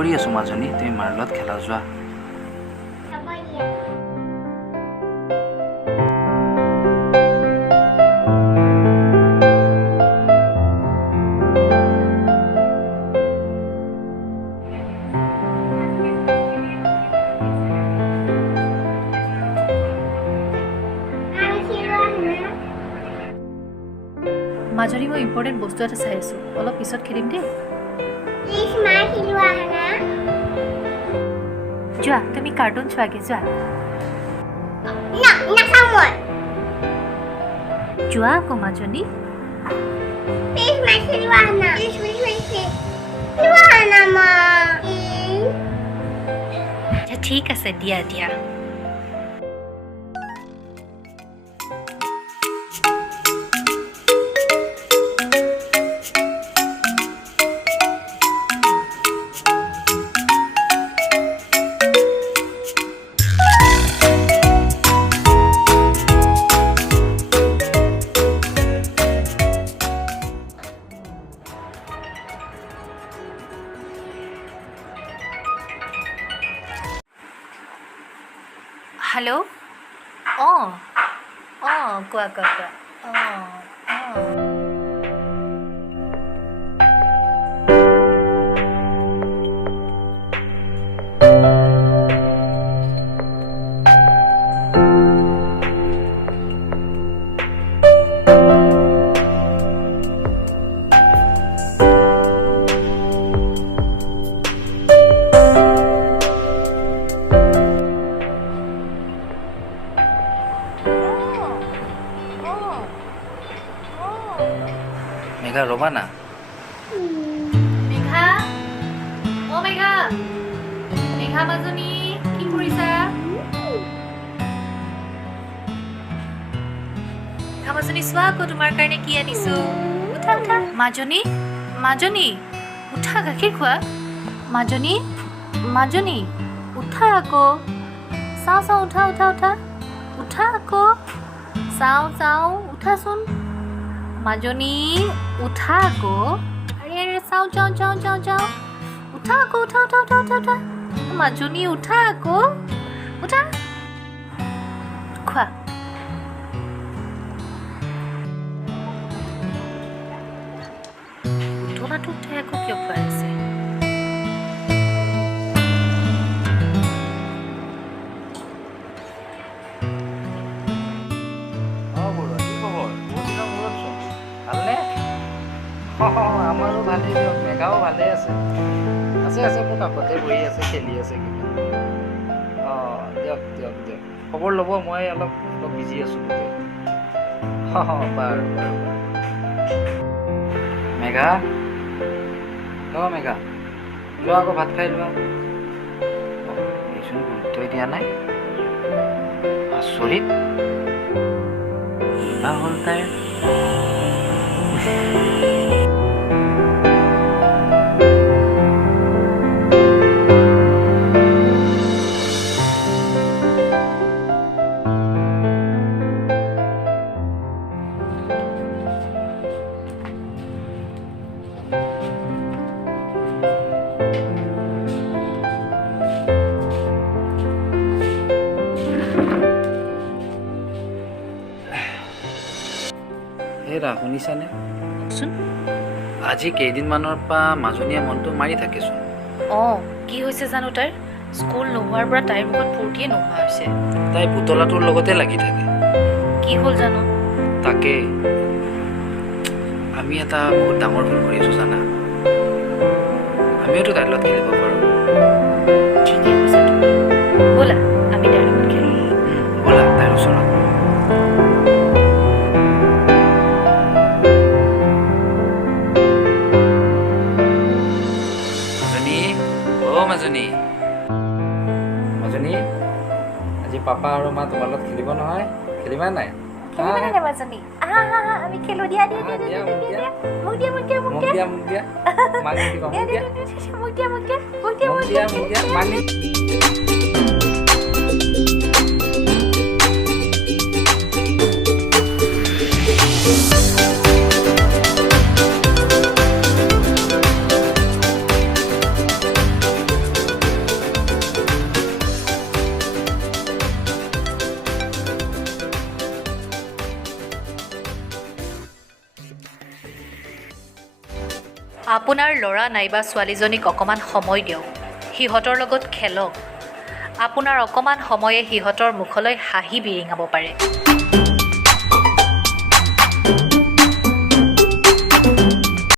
কৰি আছোঁ মাজনী, তুমি মাৰ লগত খেলা যোৱা। মাজনী মই ইম্পৰ্টেণ্ট বস্তু এটা চাই আছোঁ, অলপ পিছত খেলিম দেই। যোৱা তুমি কাৰ্টুন চোৱাগে যোৱা। যোৱা আকৌ মাজনী। ঠিক আছে দিয়া দিয়া। হেল্ল', অঁ অঁ কোৱা কোৱা কোৱা। অঁ অঁ মেঘা ৰ'বা না। মেঘা, অ' মেঘা, মেঘা মাজনী কি কৰিছা? মেঘা মাজনী চোৱা আকৌ তোমাৰ কাৰণে কি আনিছো। উঠা উঠা মাজনী, মাজনী উঠা গাখীৰ খোৱা। মাজনী, মাজনী উঠা আকৌ। চাওঁ চাওঁ উঠা উঠা উঠা উঠা আকৌ। চাওঁ চাওঁ উঠাচোন। মাজনী উঠা আকৌ। আৰে আৰে চাওঁ যাওঁ যাওঁ যাওঁ যাওঁ। উঠা আকৌ উঠা উঠা উঠা উঠা উঠা। মাজনী উঠা আকৌ। উঠা খোৱা। উঠনাটো উঠাই আকৌ কিয় খুৱাই আছে? আমাৰো ভালেই দিয়ক, মেঘাও ভালে আছে। আছে আছে মোৰ কাষতে বহি আছে, খেলি আছে কিবা। অঁ দিয়ক দিয়ক দিয়ক, খবৰ ল'ব, মই অলপ অলপ বিজি আছোঁ গোটেই। বাৰু বাৰু বাৰু। মেঘা, অঁ মেঘা যোৱা আকৌ ভাত খাই লোৱা। এইচোন গুৰুত্বই দিয়া নাই, আচৰিত কিবা হ'ল তাইৰ। হেৰা শুনিছানে? চোন আজি কেইদিনমানৰ পৰা মাজনীয়ে মনটো মাৰি থাকেচোন। অঁ কি হৈছে জানো তাইৰ? স্কুল নোহোৱাৰ পৰা তাইৰ মুখত ফূৰ্তিয়ে নোহোৱা হৈছে। তাই পুতলাটোৰ লগতে লাগি থাকে। কি হ'ল জানো? তাকে আমি এটা বহুত ডাঙৰ ভুল কৰি আছোঁ জানা। আমিওতো তাইৰ লগত খেলিব পাৰোঁ। ঠিকে কৈছা তুমি। ব'লা আমি তাইৰ লগত খেলোঁ। ব'লা তাইৰ ওচৰত। মাজনী, অ' মাজনী, মাজনী আজি পাপা আৰু মা তোমাৰ লগত খেলিব নহয়, খেলিবা নাই? মাজনী আহা আহা আহা আমি খেলো। দিয়া দিয়া দিয়া দিয়া দিয়া দিয়া মোক দিয়া মোক দিয়া মোক মোক দিয়া দিয়া মোক দিয়া, মাক দিবা মোক দিয়া, মোক দিয়া মোক দিয়া মোক দিয়া মোক দিয়া মোক দিয়া, মাক আপোনাৰ ল'ৰা নাইবা ছোৱালীজনীক অকণমান সময় দিয়ক, সিহঁতৰ লগত খেলক। আপোনাৰ অকণমান সময়ে সিহঁতৰ মুখলৈ হাঁহি বিৰিঙাব পাৰে।